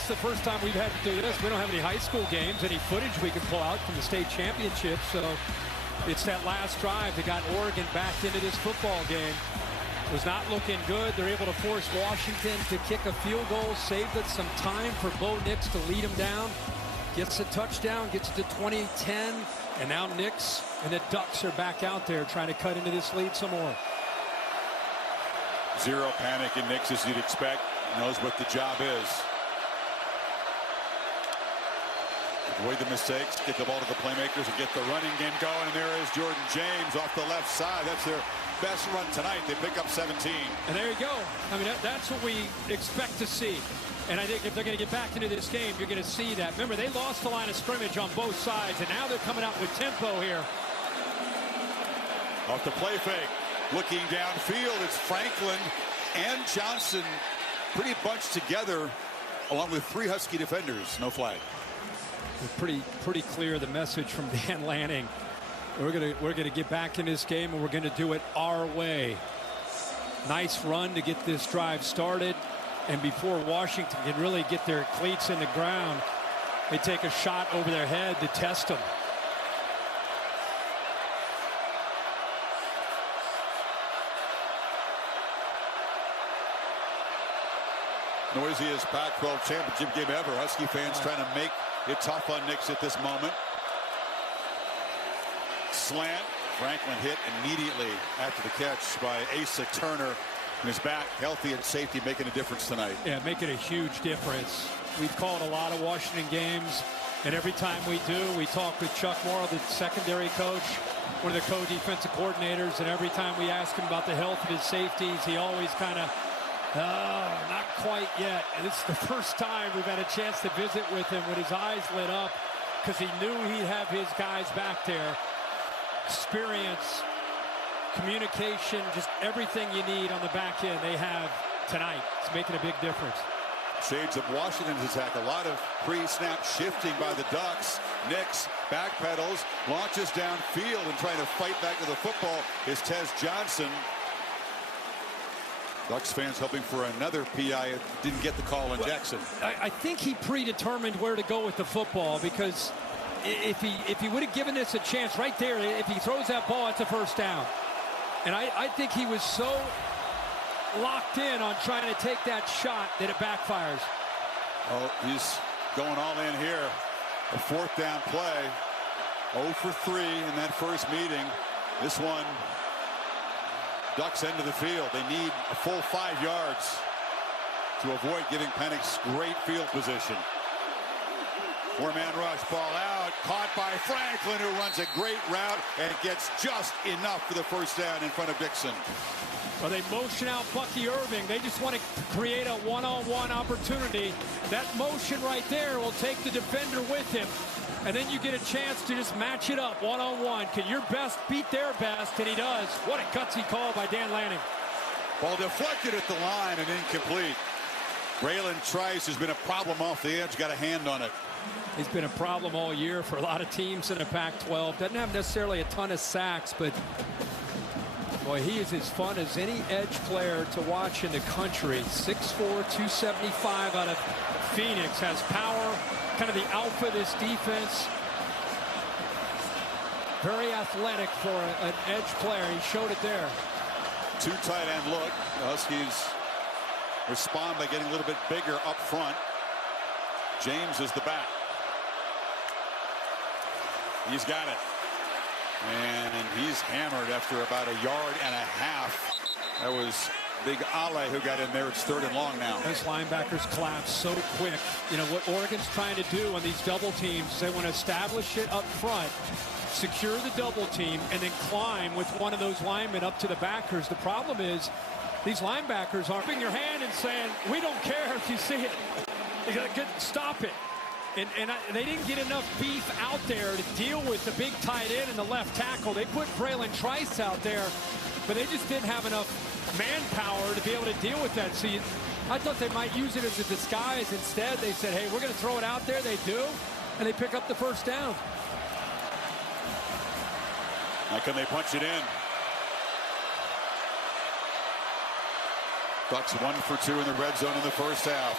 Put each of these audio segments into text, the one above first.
this is the first time we've had to do this. We don't have any high school games, any footage we can pull out from the state championship. So it's that last drive that got Oregon back into this football game. Was not looking good. They're able to force Washington to kick a field goal, saved it some time for Bo Nix to lead him down. Gets a touchdown, gets it to 20-10, and now Nix and the Ducks are back out there trying to cut into this lead some more. Zero panic in Nix, as you'd expect. He knows what the job is. Avoid the mistakes, get the ball to the playmakers, and get the running game going. And there is Jordan James off the left side. That's their best run tonight. They pick up 17. And there you go. I mean, that's what we expect to see. And I think if they're going to get back into this game, you're going to see that. Remember, they lost the line of scrimmage on both sides, and now they're coming out with tempo here. Off the play fake. Looking downfield, it's Franklin and Johnson pretty bunched together, along with 3 Husky defenders. No flag. Pretty clear the message from Dan Lanning. We're gonna get back in this game, and we're gonna do it our way. Nice run to get this drive started, and before Washington can really get their cleats in the ground, they take a shot over their head to test them. Noisiest Pac-12 championship game ever. Husky fans trying to make it tough on Nix at this moment. Slant. Franklin hit immediately after the catch by Asa Turner. And is back healthy and safety, making a difference tonight. Yeah, making a huge difference. We've called a lot of Washington games, and every time we do, we talk with Chuck Morrow, the secondary coach, one of the co-defensive coordinators, and every time we ask him about the health of his safeties, he always kind of, not quite yet. And this is the first time we've had a chance to visit with him with his eyes lit up, because he knew he'd have his guys back there. Experience, communication, just everything you need on the back end they have tonight. It's making a big difference. Shades of Washington's attack. A lot of pre-snap shifting by the Ducks. Nix backpedals, launches downfield, and trying to fight back to the football is Tez Johnson. Ducks fans hoping for another PI. Didn't get the call on Jackson. I think he predetermined where to go with the football, because if he would have given this a chance right there, if he throws that ball, it's a first down. And I think he was so locked in on trying to take that shot that it backfires. Oh, he's going all in here. A 4th down play. 0 for 3 in that first meeting. This one, Ducks end of the field. They need a full 5 yards to avoid giving Penix great field position. 4-man rush, ball out, caught by Franklin, who runs a great route and gets just enough for the first down in front of Dixon. Well, they motion out Bucky Irving. They just want to create a one-on-one opportunity. That motion right there will take the defender with him, and then you get a chance to just match it up one-on-one. Can your best beat their best? And he does. What a gutsy call by Dan Lanning. Ball deflected at the line and incomplete. Braylon Trice has been a problem off the edge, got a hand on it. He's been a problem all year for a lot of teams in the Pac-12. Doesn't have necessarily a ton of sacks, but boy, he is as fun as any edge player to watch in the country. 6'4", 275 out of Phoenix. Has power, kind of the alpha of this defense. Very athletic for an edge player. He showed it there. 2 tight end look. The Huskies respond by getting a little bit bigger up front. James is the back. He's got it. And he's hammered after about 1.5 yards. That was Big Ale who got in there. It's 3rd and long now. Those linebackers collapse so quick. You know what Oregon's trying to do on these double teams, they want to establish it up front, secure the double team, and then climb with one of those linemen up to the backers. The problem is these linebackers are putting your hand and saying, we don't care if you see it. You got to stop it. And they didn't get enough beef out there to deal with the big tight end and the left tackle. They put Braylon Trice out there, but they just didn't have enough manpower to be able to deal with that. So I thought they might use it as a disguise. Instead, they said, hey, we're going to throw it out there. They do, and they pick up the first down. Now can they punch it in? Ducks 1 for 2 in the red zone in the first half.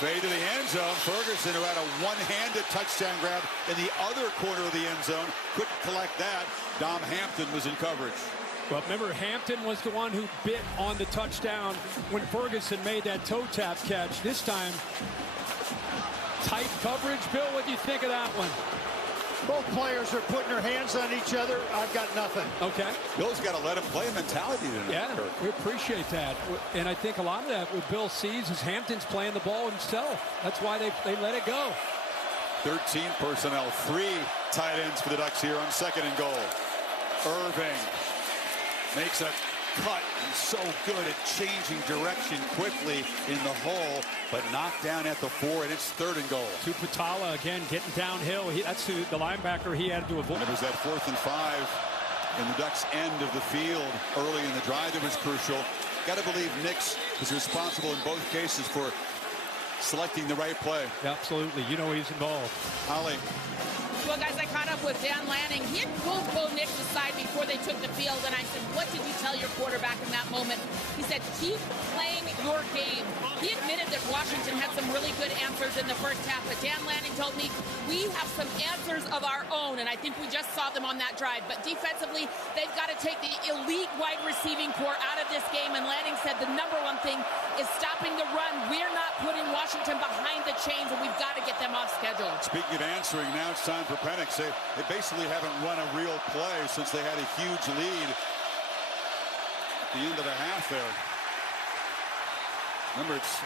Fade to the end zone. Ferguson, who had a one-handed touchdown grab in the other corner of the end zone, couldn't collect that. Dom Hampton was in coverage. Well, remember, Hampton was the one who bit on the touchdown when Ferguson made that toe tap catch. This time, tight coverage. Bill, what do you think of that one? Both players are putting their hands on each other. I've got nothing. Okay. Bill's got to let him play mentality tonight. Yeah, we appreciate that. And I think a lot of that, what Bill sees is Hampton's playing the ball himself. That's why they let it go. 13 personnel, 3 tight ends for the Ducks here on 2nd and goal. Irving makes a cut. He's so good at changing direction quickly in the hole, but knocked down at the 4, and it's 3rd and goal. To Patala again, getting downhill. That's the linebacker he had to avoid. It was that 4th and 5 in the Ducks' end of the field early in the drive that was crucial. Got to believe Nix was responsible in both cases for selecting the right play. Absolutely. You know he's involved. Ollie. Well, guys, I caught up with Dan Lanning. He had pulled Bo Nix aside before they took the field, and I said, what did you tell your quarterback in that moment? He said, keep playing your game. He admitted that Washington had some really good answers in the first half, but Dan Lanning told me, we have some answers of our own, and I think we just saw them on that drive. But defensively, they've got to take the elite wide receiving core out of this game, and Lanning said the number one thing is stopping the run. We're not putting Washington behind the chains, and we've got to get them off schedule. Speaking of answering, now it's time for Penix. They basically haven't run a real play since they had a huge lead at the end of the half there. Remember, it's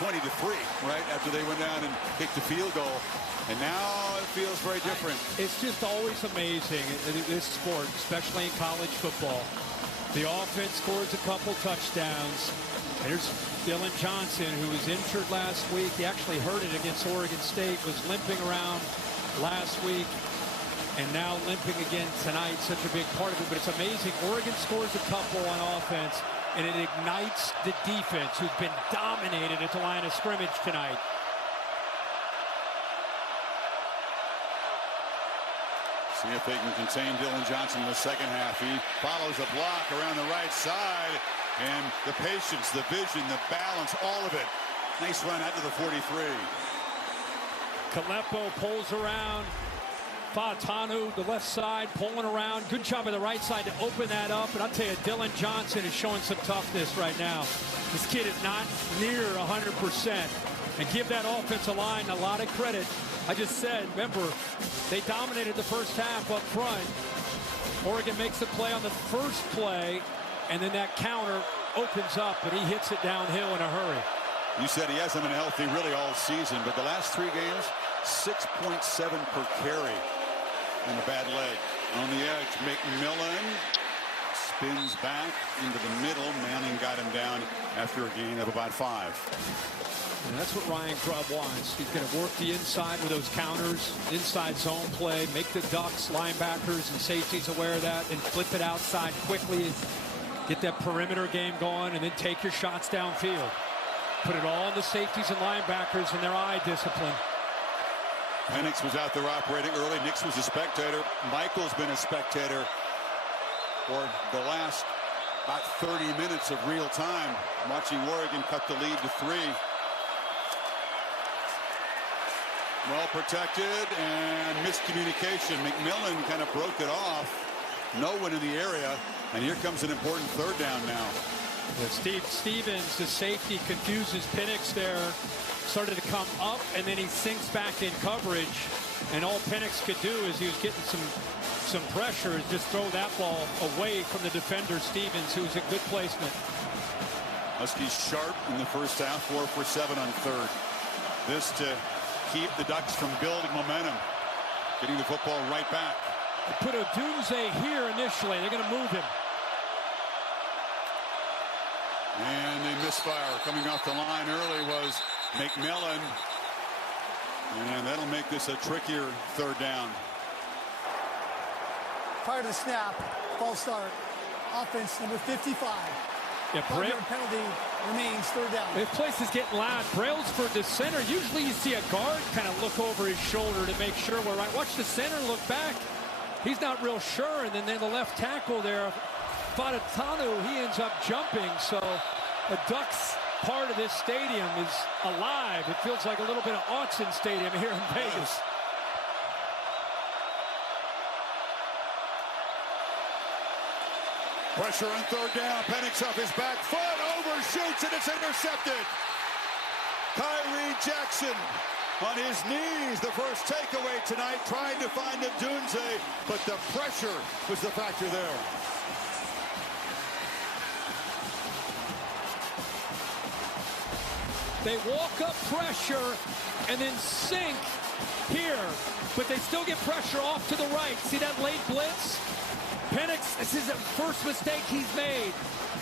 20-3, right, after they went down and kicked the field goal. And now it feels very different. It's just always amazing in this sport, especially in college football. The offense scores a couple touchdowns. There's Dylan Johnson, who was injured last week. He actually hurt it against Oregon State, was limping around last week, and now limping again tonight. Such a big part of it, but it's amazing. Oregon scores a couple on offense, and it ignites the defense, who's been dominated at the line of scrimmage tonight. See if they can contain Dylan Johnson in the second half. He follows a block around the right side, and the patience, the vision, the balance, all of it. Nice run out to the 43. Kalepo pulls around. Fatanu, the left side, pulling around. Good job on the right side to open that up. And I'll tell you, Dylan Johnson is showing some toughness right now. This kid is not near 100%. And give that offensive line a lot of credit. I just said, remember, they dominated the first half up front. Oregon makes the play on the first play, and then that counter opens up, and he hits it downhill in a hurry. You said he hasn't been healthy really all season, but the last 3 games, 6.7 per carry and a bad leg. On the edge, McMillan spins back into the middle. Manning got him down after a gain of about 5. And that's what Ryan Grubb wants. He's going to work the inside with those counters, inside zone play, make the Ducks, linebackers, and safeties aware of that, and flip it outside quickly, get that perimeter game going, and then take your shots downfield. Put it all on the safeties and linebackers and their eye discipline. Penix was out there operating early. Nix was a spectator. Michael's been a spectator for the last about 30 minutes of real time, watching Oregon cut the lead to 3. Well protected and miscommunication. McMillan kind of broke it off. No one in the area. And here comes an important 3rd down now. Yeah, Steve Stevens, the safety, confuses Penix there. Started to come up, and then he sinks back in coverage. And all Penix could do is he was getting some pressure, just throw that ball away from the defender, Stevens, who was a good placement. Huskies sharp in the first half, 4 for 7 on 3rd. This to keep the Ducks from building momentum, getting the football right back. They put Odunze here initially. They're going to move him. And a misfire coming off the line early was McMillan. And that'll make this a trickier 3rd down. Prior to the snap, false start. Offense number 55. Yeah, Penalty remains 3rd down. This place is getting loud. Brailsford, the center. Usually you see a guard kind of look over his shoulder to make sure we're right. Watch the center look back. He's not real sure. And then the left tackle there, Fadatanu, he ends up jumping. So the Ducks part of this stadium is alive. It feels like a little bit of Autzen Stadium here in Vegas. Pressure on third down. Penix off his back foot, overshoots, and it's intercepted. Kyrie Jackson on his knees, the first takeaway tonight, trying to find Odunze, but the pressure was the factor there. They walk up pressure and then sink here, but they still get pressure off to the right. See that late blitz? Penix, this is the first mistake he's made.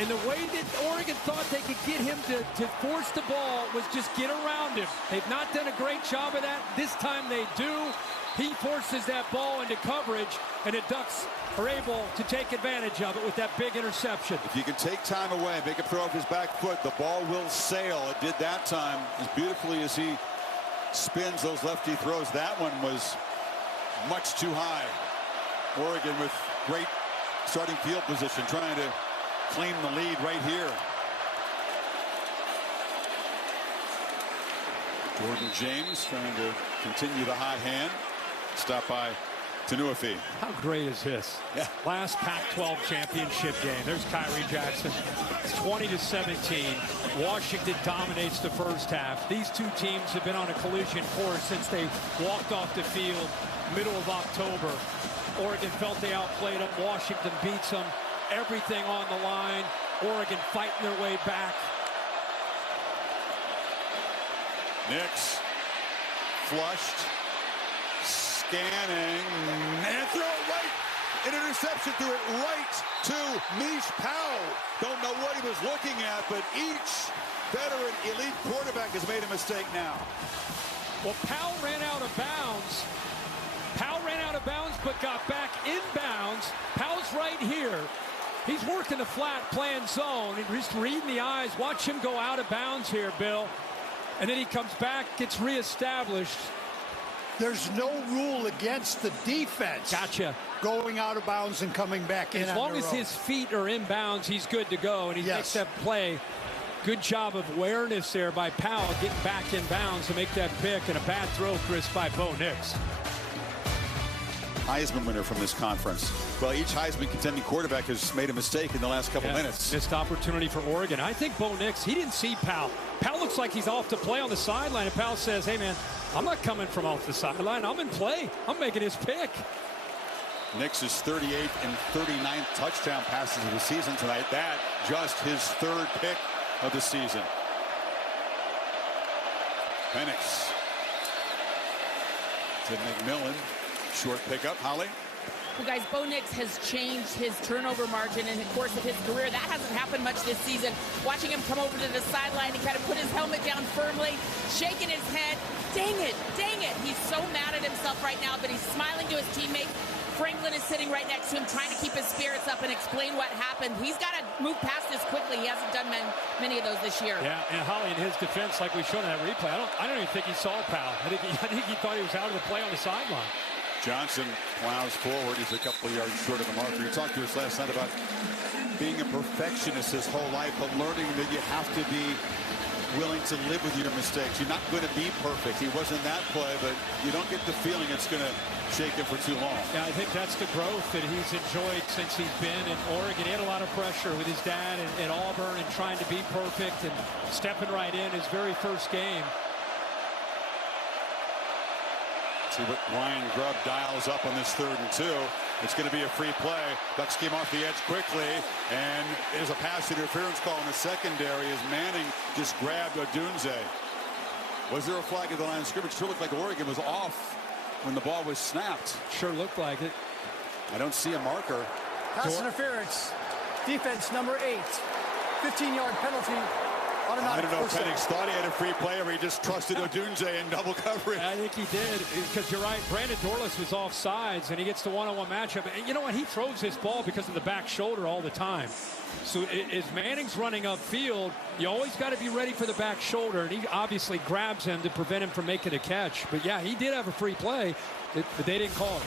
And the way that Oregon thought they could get him to force the ball was just get around him. They've not done a great job of that. This time they do. He forces that ball into coverage, and the Ducks are able to take advantage of it with that big interception. If you can take time away, make him throw off his back foot, the ball will sail. It did that time as beautifully as he spins those lefty throws. That one was much too high. Oregon with great starting field position, trying to claim the lead right here. Jordan James trying to continue the hot hand. Stopped by Tanuafi. How great is this? Yeah. Last Pac-12 championship game. There's Kyrie Jackson. It's 20-17. Washington dominates the first half. These two teams have been on a collision course since they walked off the field middle of October. Oregon felt they outplayed them. Washington beats them. Everything on the line. Oregon fighting their way back. Nix flushed, scanning, and throw it right. An interception, threw it right to Mish Powell. Don't know what he was looking at, but each veteran elite quarterback has made a mistake now. Well, Powell ran out of bounds. But got back inbounds. Powell's right here. He's working the flat, playing zone. He's just reading the eyes. Watch him go out of bounds here, Bill. And then he comes back, gets reestablished. There's no rule against the defense. Gotcha. Going out of bounds and coming back in. As long as his feet are in bounds, he's good to go. And he makes that play. Good job of awareness there by Powell, getting back in bounds to make that pick. And a bad throw, Chris, by Bo Nix. Heisman winner from this conference. Well, each Heisman contending quarterback has made a mistake in the last couple minutes. Missed opportunity for Oregon. I think Bo Nix, he didn't see Powell. Powell looks like he's off to play on the sideline, and Powell says, hey, man, I'm not coming from off the sideline. I'm in play. I'm making his pick. Nix's 38th and 39th touchdown passes of the season tonight. That just his third pick of the season. Penix to McMillan. Short pickup, Holly. Well, guys, Bo Nix has changed his turnover margin in the course of his career. That hasn't happened much this season. Watching him come over to the sideline, he kind of put his helmet down firmly, shaking his head. Dang it, dang it. He's so mad at himself right now, but he's smiling to his teammate. Franklin is sitting right next to him, trying to keep his spirits up and explain what happened. He's got to move past this quickly. He hasn't done many of those this year. Yeah, and Holly, in his defense, like we showed in that replay, I don't even think he saw Powell. I think he thought he was out of the play on the sideline. Johnson plows forward. He's a couple of yards short of the marker. He talked to us last night about being a perfectionist his whole life, but learning that you have to be willing to live with your mistakes. You're not going to be perfect. He wasn't that play, but you don't get the feeling it's going to shake him for too long. Yeah, I think that's the growth that he's enjoyed since he's been in Oregon. He had a lot of pressure with his dad at Auburn and trying to be perfect and stepping right in his very first game. See what Ryan Grubb dials up on this 3rd and 2. It's going to be a free play. Ducks came off the edge quickly, and there's a pass interference call in the secondary as Manning just grabbed Odunze. Was there a flag at the line of scrimmage? Sure looked like Oregon was off when the ball was snapped. Sure looked like it. I don't see a marker. Pass interference. Defense number 8. 15-yard penalty. I don't know if Penix thought he had a free play or he just trusted Odunze in double coverage. I think he did, because you're right. Brandon Dorlus was off sides, and he gets the one-on-one matchup. And you know what? He throws his ball because of the back shoulder all the time. So as Manning's running upfield, you always got to be ready for the back shoulder. And he obviously grabs him to prevent him from making a catch. But, yeah, he did have a free play, but they didn't call it.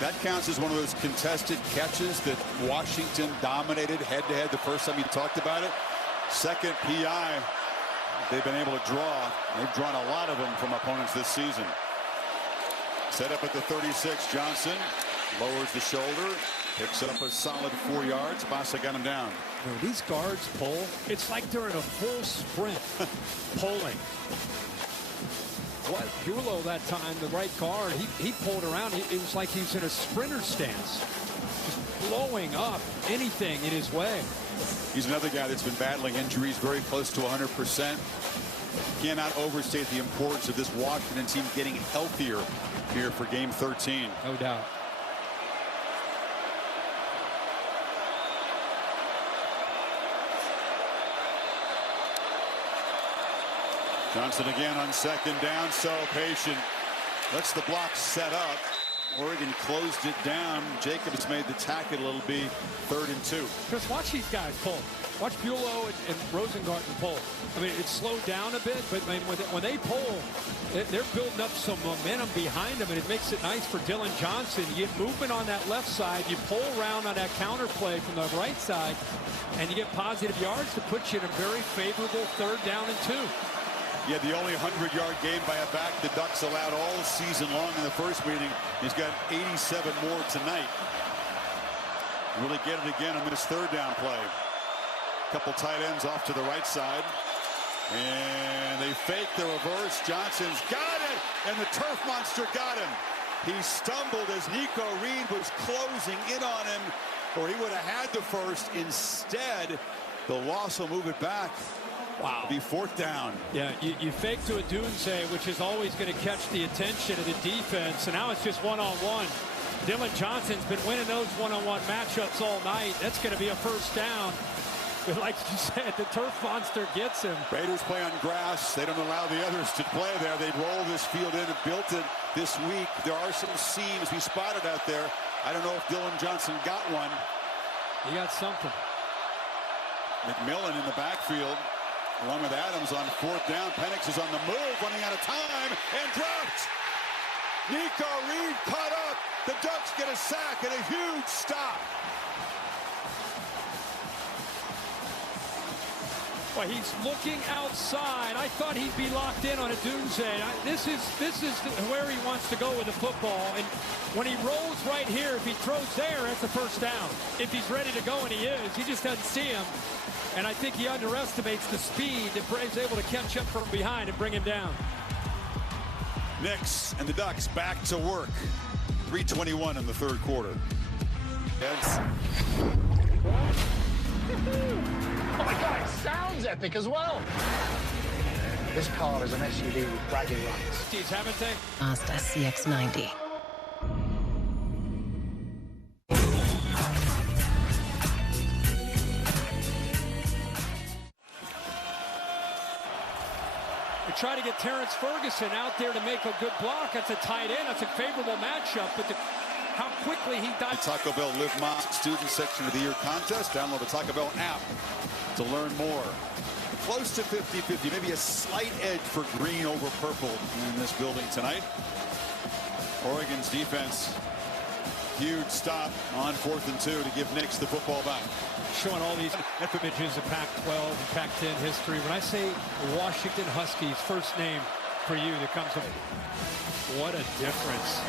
That counts as one of those contested catches that Washington dominated head-to-head the first time you talked about it. Second PI they've been able to draw. They've drawn a lot of them from opponents this season. Set up at the 36. Johnson lowers the shoulder. Picks up a solid 4 yards. Basa got him down. These guards pull. It's like they're in a full sprint pulling. What Buelow that time, the right guard, he pulled around. It was like he was in a sprinter stance, just blowing up anything in his way. He's another guy that's been battling injuries, very close to 100%. Cannot overstate the importance of this Washington team getting healthier here for game 13. No doubt. Johnson again on second down, so patient. Lets the block set up. Oregon closed it down. Jacobs made the tackle. It'll be 3rd and 2. Chris, watch these guys pull. Watch Buelow and Rosengarten pull. I mean, it's slowed down a bit, but when they pull, they're building up some momentum behind them, and it makes it nice for Dylan Johnson. You get movement on that left side, you pull around on that counter play from the right side, and you get positive yards to put you in a very favorable 3rd down and 2. Yeah, the only 100-yard game by a back the Ducks allowed all season long in the first meeting. He's got 87 more tonight. Really get it again on this 3rd down play. Couple tight ends off to the right side. And they fake the reverse. Johnson's got it, and the turf monster got him. He stumbled as Nico Reed was closing in on him, or he would have had the first. Instead, the loss will move it back. Wow. Be 4th down. Yeah, you fake to a Dunze, which is always going to catch the attention of the defense, and now it's just one-on-one. Dylan Johnson's been winning those one-on-one matchups all night. That's going to be a 1st down. But like you said, the turf monster gets him. Raiders play on grass. They don't allow the others to play there. They roll this field in and built it this week. There are some seams we spotted out there. I don't know if Dylan Johnson got one. He got something. McMillan in the backfield, along with Adams on 4th down. Penix is on the move, running out of time, and dropped. Nico Reed caught up. The Ducks get a sack and a huge stop. Well, he's looking outside. I thought he'd be locked in on a Dunze. This is where he wants to go with the football. And when he rolls right here, if he throws there, that's a 1st down. If he's ready to go, and he is, he just doesn't see him. And I think he underestimates the speed that Bray's able to catch up from behind and bring him down. Knicks and the Ducks back to work. 3:21 in the 3rd quarter. Yes. Oh my God, it sounds epic as well. This car is an SUV with bragging rights. Haven't they? Mazda CX-90. We try to get Terrence Ferguson out there to make a good block. That's a tight end. That's a favorable matchup. But how quickly he died. Taco Bell Live Más Student Section of the Year contest. Download the Taco Bell app to learn more. Close to 50-50, maybe a slight edge for green over purple in this building tonight. Oregon's defense, huge stop on 4th and 2 to give Knicks the football back. Showing all these images of Pac-12 and Pac-10 history. When I say Washington Huskies, first name for you that comes up. What a difference.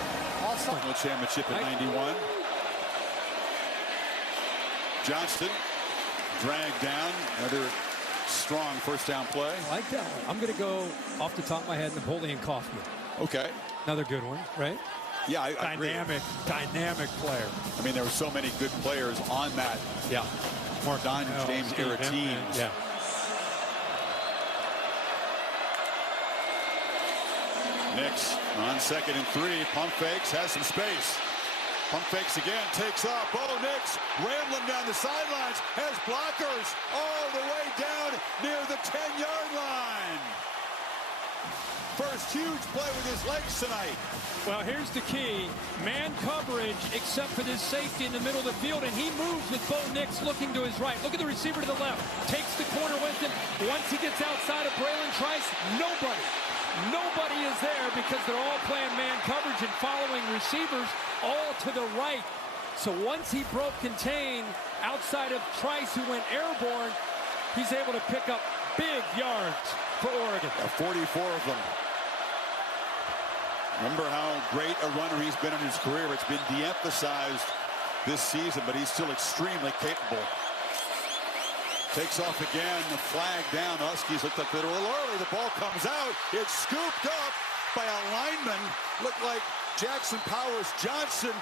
National championship in 91. Johnston dragged down. Another strong 1st down play. I like that one. I'm going to go off the top of my head, Napoleon Kaufman. Okay. Another good one, right? Yeah, I agree. Dynamic player. I mean, there were so many good players on that. Yeah. Don James era teams. Yeah. Knicks on 2nd and 3. Pump fakes, has some space. Pump fakes again, takes off. Bo Nix rambling down the sidelines, has blockers all the way down near the 10-yard line. First huge play with his legs tonight. Well, here's the key. Man coverage, except for this safety in the middle of the field, and he moves with Bo Nix looking to his right. Look at the receiver to the left. Takes the corner with him. Once he gets outside of Braylon Trice, nobody is there because they're all playing man coverage and following receivers all to the right. So once he broke contain outside of Trice, who went airborne, he's able to pick up big yards for Oregon. 44 of them. Remember how great a runner he's been in his career. It's been de-emphasized this season, but he's still extremely capable. Takes off again, the flag down. Huskies looked like they're a little early. The ball comes out. It's scooped up by a lineman. Looked like Jackson Powers Johnson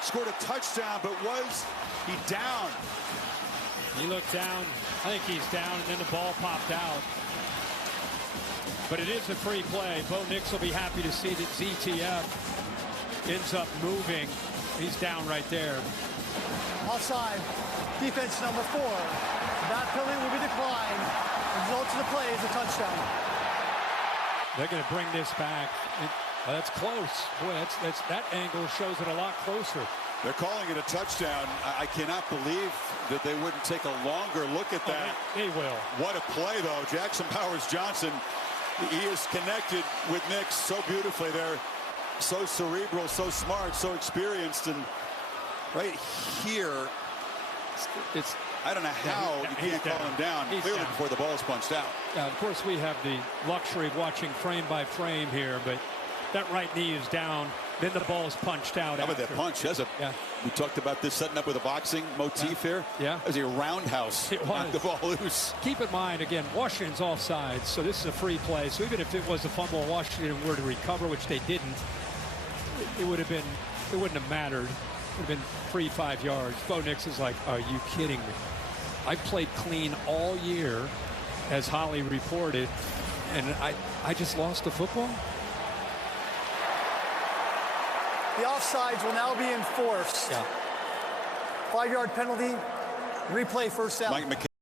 scored a touchdown, but was he down? He looked down. I think he's down, and then the ball popped out. But it is a free play. Bo Nix will be happy to see that ZTF ends up moving. He's down right there. Offside. Defense number 4. That penalty will be declined. The result of the play is a touchdown. They're going to bring this back. That's close. Boy, that angle shows it a lot closer. They're calling it a touchdown. I cannot believe that they wouldn't take a longer look at that. They will. What a play, though. Jackson Powers Johnson, he is connected with Nix so beautifully. They're so cerebral, so smart, so experienced. And right here, it's I don't know how you can't call him down clearly before the ball is punched out. Yeah, of course, we have the luxury of watching frame by frame here, but that right knee is down. Then the ball is punched out. How about that punch? We talked about this setting up with a boxing motif here. Yeah. That was a roundhouse. It was. Knocked the ball loose. Keep in mind, again, Washington's offside, so this is a free play. So even if it was a fumble, Washington were to recover, which they didn't, it wouldn't have mattered. It would have been 3-5 yards. Bo Nix is like, are you kidding me? I played clean all year, as Holly reported, and I just lost the football. The offsides will now be enforced. 5-yard penalty. Replay first down.